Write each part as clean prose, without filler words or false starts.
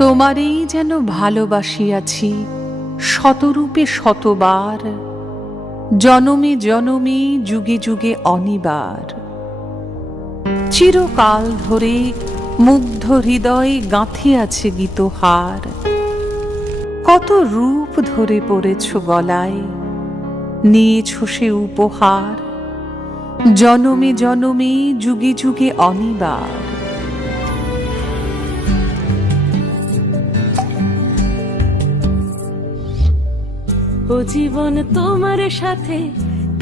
তোমারই যেন ভালোবাসিয়াছি শতরূপে শতবার, জনমে জনমে যুগে যুগে অনিবার। চিরকাল ধরে মুগ্ধ হৃদয়ে গাঁথিয়াছে গীতহার। কত রূপ ধরে পড়েছ গলায়, নিয়েছ সে উপহার, জনমে জনমে যুগে যুগে অনিবার। ও জীবন তোমার সাথে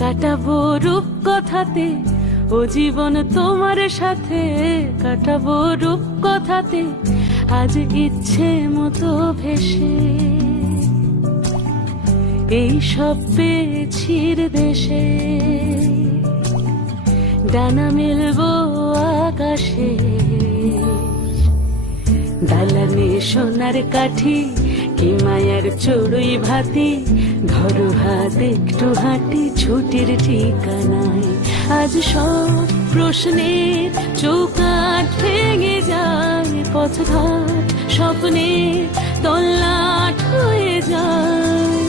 কাটাবো রূপ কথাতে, ও জীবন তোমার সাথে কাটাবো রূপ কথাতে, আজ ইচ্ছে মতো ভেসে এই সব পেয়েছির দেশে। ডানা মেলবো আকাশে, দালানে সোনার কাঠি, কি মায়ার চড়ুই ভাতি, ধরো হাত একটু হাঁটি ছুটির ঠিকানায়। আজ সব প্রশ্নের চৌকাঠ ভেঙে যায়, পথঘাট স্বপ্নে তল্লাট হয়ে যায়।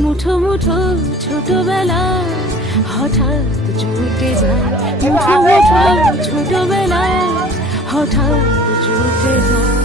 মুঠো মুঠো ছোটবেলা হঠাৎ জুটে যায়, মুঠো মুঠো ছোটবেলা হঠাৎ জুটে যায়।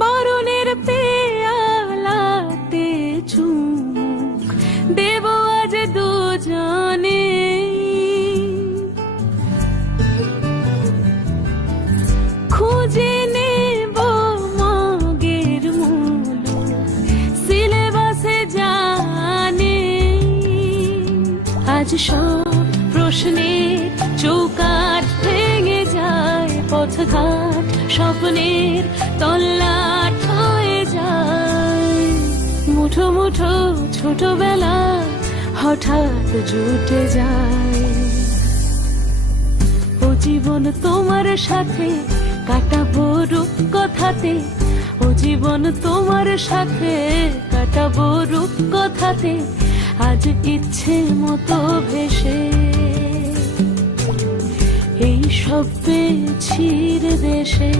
বারণের পেয়ালাতে চুমুক দেব আজ দুজনে, খুঁজে নেব মগের মূল সিলেবাসে জানে। আজ সব প্রশ্নের চৌকাঠ ভেঙে যায়, পথঘাট স্বপ্নের তল্লাট হয়ে যায়। মুঠো মুঠো ছোটবেলা হঠাৎ জুটে যায়। ও জীবন তোমার সাথে কাটাবো রূপ কথাতে, ও জীবন তোমার সাথে কাটাবো রূপ কথাতে, আজ ইচ্ছে মতো ভেসে এই সব পেয়েছির দেশে।